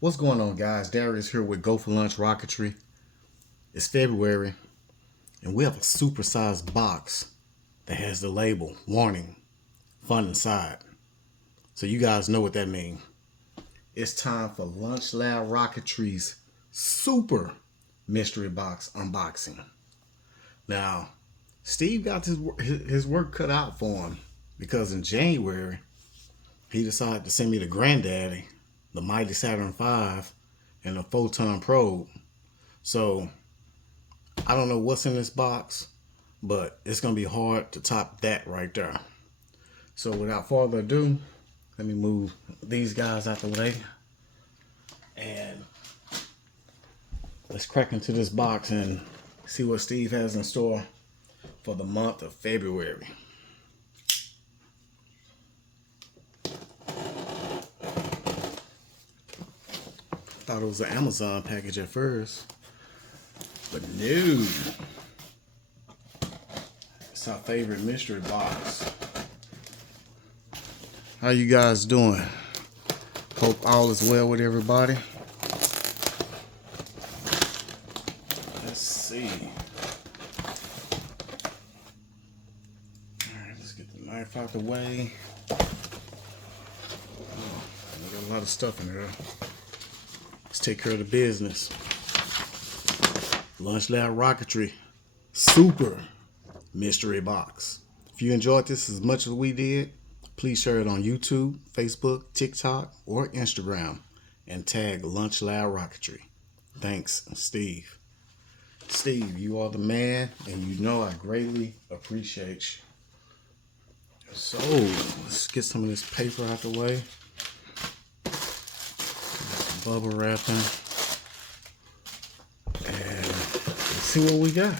What's going on, guys? Darius here with Go for Launch Rocketry. It's February, and we have a supersized box that has the label warning, fun inside. So you guys know what that means. It's time for Launch Lab Rocketry's super mystery box unboxing. Now, Steve got his work cut out for him because in January, he decided to send me the granddaddy, the Mighty Saturn V, and a photon probe. So I don't know what's in this box, but it's gonna be hard to top that right there. So without further ado, let me move these guys out the way and let's crack into this box and see what Steve has in store for the month of February. Thought it was an Amazon package at first, but no. It's our favorite mystery box. How you guys doing? Hope all is well with everybody. Let's see. Alright, let's get the knife out the way. Oh, we got a lot of stuff in here. Let's take care of the business. Launch Lab Rocketry super mystery box. If you enjoyed this as much as we did, please share it on YouTube, Facebook, TikTok, or Instagram and tag Launch Lab Rocketry. Thanks, Steve. Steve, you are the man, and you know I greatly appreciate you. So, let's get some of this paper out the way. Some bubble wrapping. And let's see what we got.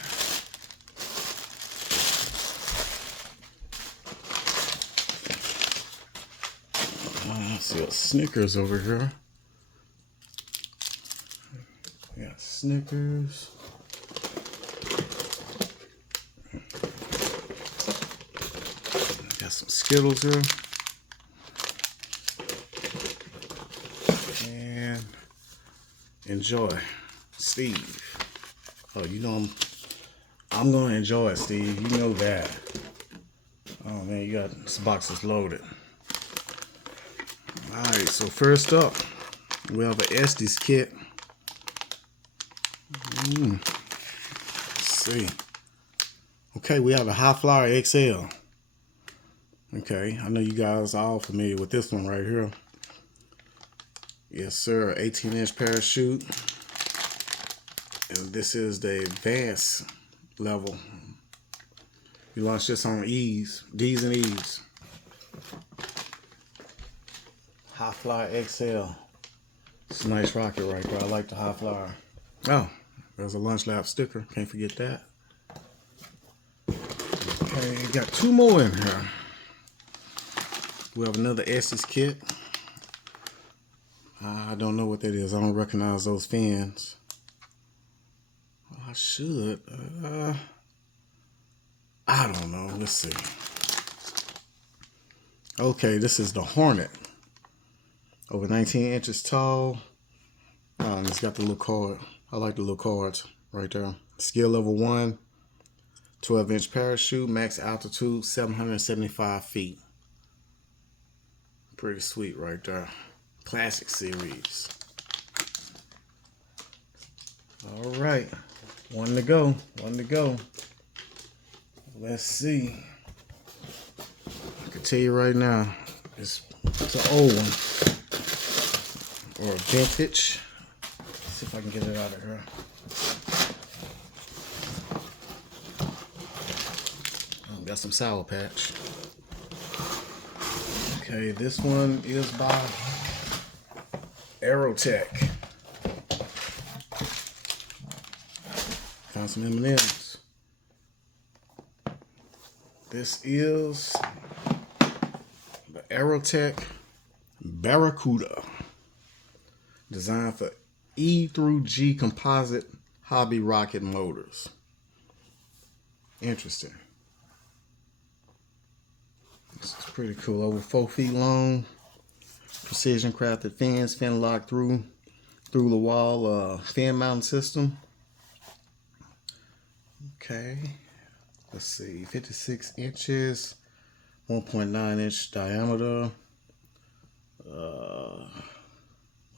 I see a Snickers over here. We got Snickers. Got some Skittles here. And enjoy. Steve. Oh, you know I'm gonna enjoy it, Steve. You know that. Oh man, you got this box is loaded. Alright, so first up, we have an Estes kit. Let's see. Okay, we have a High Flyer XL. Okay, I know you guys are all familiar with this one right here. Yes, sir, 18-inch parachute. And this is the advanced level. You launch this on D's and E's. High Flyer XL. It's a nice rocket right there. I like the High Flyer. Oh, there's a Launch Lab sticker. Can't forget that. Okay, got two more in here. We have another Estes kit. I don't know what that is. I don't recognize those fins. I should. I don't know. Let's see. Okay, this is the Hornet. Over 19 inches tall. And it's got the little card. I like the little cards right there. Skill level 1. 12-inch parachute. Max altitude 775 feet. Pretty sweet right there. Classic series. All right. One to go. One to go. Let's see. I can tell you right now, it's an old one. Or a vintage. Let's see if I can get it out of here. Oh, got some Sour Patch. Okay, this one is by Aerotech. Found some M&Ms. This is the Aerotech Barracuda. Designed for E through G composite hobby rocket motors. Interesting. This is pretty cool. Over 4 feet long. Precision crafted fins, fin locked through through the wall fan mounting system. Okay, let's see, 56 inches, 1.9 inch diameter. Let's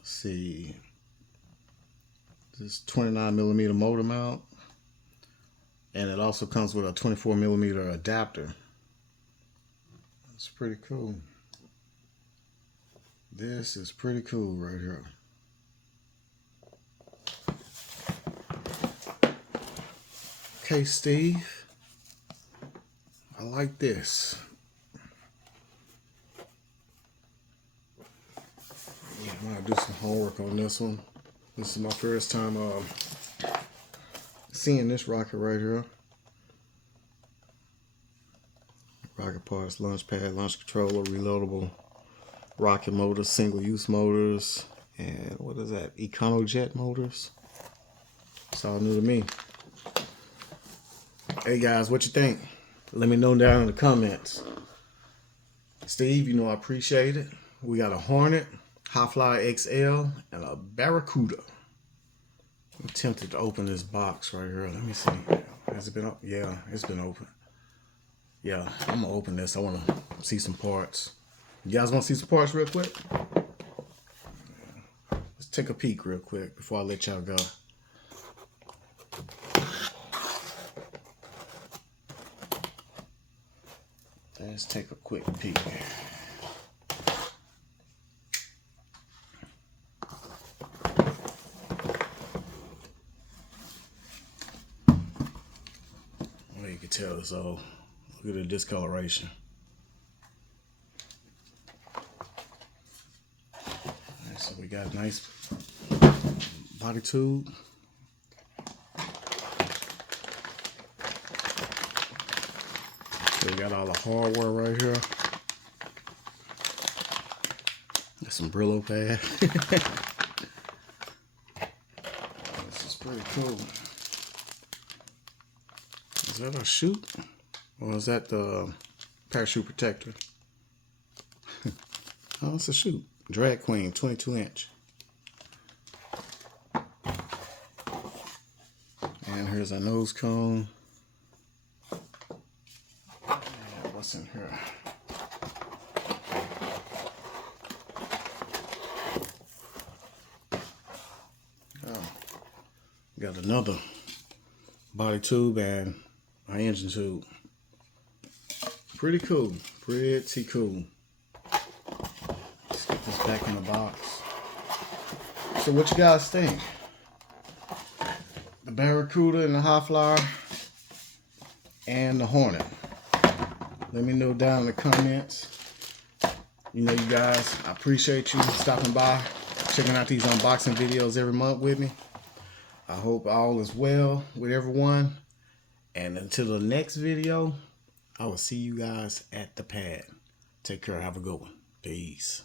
see, this 29 millimeter motor mount, and it also comes with a 24 millimeter adapter. It's pretty cool. This is pretty cool right here. Okay, Steve, I like this. I'm gonna do some homework on this one. This is my first time seeing this rocket right here. Rocket parts, launch pad, launch controller, reloadable rocket motors, single-use motors, and what is that? EconoJet motors. It's all new to me. Hey guys, what you think? Let me know down in the comments. Steve, you know I appreciate it. We got a Hornet, Highflyer XL, and a Barracuda. I'm tempted to open this box right here. Let me see. Has it been open? Yeah, it's been open. Yeah, I'm gonna open this. I wanna see some parts. You guys wanna see some parts real quick? Let's take a peek real quick before I let y'all go. Let's take a quick peek. Well, you can tell it's all. Look at the discoloration. Alright, so we got a nice body tube. So we got all the hardware right here. There's some Brillo pad. This is pretty cool. Is that a chute? Or is that the parachute protector? Oh, it's a chute. Drag Queen, 22 inch. And here's our nose cone. And what's in here? Oh, got another body tube and our engine tube. Pretty cool. Pretty cool. Let's get this back in the box. So what you guys think? The Barracuda and the Highflyer and the Hornet. Let me know down in the comments. You know, you guys, I appreciate you stopping by, checking out these unboxing videos every month with me. I hope all is well with everyone. And until the next video, I will see you guys at the pad. Take care. Have a good one. Peace.